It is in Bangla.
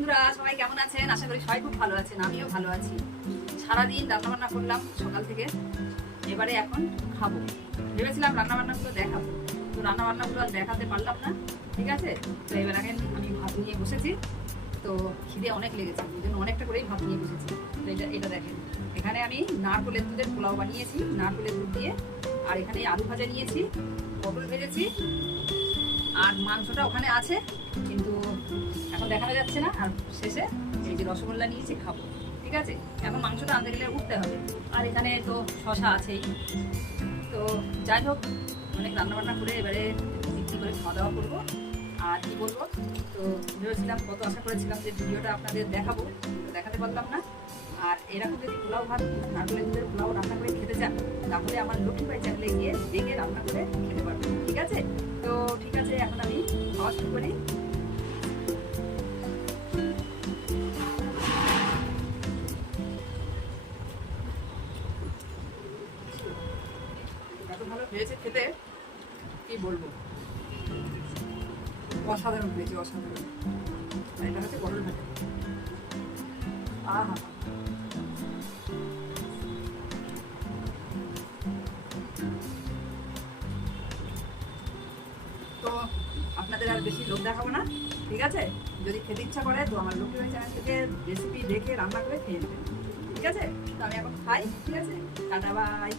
বন্ধুরা, সবাই কেমন আছেন? আশা করি সবাই খুব ভালো আছেন, আমিও ভালো আছি। সারাদিন রান্না বান্না করলাম সকাল থেকে, এবারে এখন খাব। ভেবেছিলাম রান্না বান্নাগুলো দেখাবো তো রান্না বান্নাগুলো আর দেখাতে পারলাম না, ঠিক আছে? তো এবার এখন আমি ভাত নিয়ে বসেছি। তো খিদে অনেক লেগেছে ওই জন্য অনেকটা করেই ভাত নিয়ে বসেছি। তো এটা এটা দেখেন, এখানে আমি নারকলের দুধের পোলাও বানিয়েছি, নারকলের দুধ দিয়ে। আর এখানে আলু ভাজা নিয়েছি, পটল ভেজেছি। আর মাংসটা ওখানে আছে, কিন্তু এখন দেখানো যাচ্ছে না, আর শেষে এই যে রসগোল্লা নিয়েছি, খাব। ঠিক আছে? এখন মাংসটা আনতে গেলে উঠতে হবে। আর এখানে তো শশা আছেই। তো যাই হোক, অনেক রান্নাবান্না করে এবারে তৃপ্তি করে খাওয়া দাওয়া করব। আর কি বলব? তো ভেবেছিলাম, কত আশা করেছিলাম যে ভিডিওটা আপনাদের দেখাবো। দেখাতে পারলাম না। আর এরকম যদি পোলাও ভাত, নারকেলের দুধের পোলাও রান্না করে খেতে চান, তাহলে আমার লক্ষ্মী পাই চ্যানেলে গিয়ে দেখে রান্না করে খেতে পারবেন। ঠিক আছে? তো ঠিক আছে, এখন আমি খাওয়া শুরু করি। ভালো হয়েছে খেতে কি বলব? অসাধারণ হয়েছে অসাধারণ। এটা হচ্ছে গরম আহা। তো আপনাদের আর বেশি লোক দেখাবো না, ঠিক আছে? যদি খেতে ইচ্ছা করে, তো আমার ভাই চ্যানেল থেকে রেসিপি দেখে রান্না করে খেয়ে নেবেন। ঠিক আছে? তো আমি এখন খাই, ঠিক আছে? Tata bye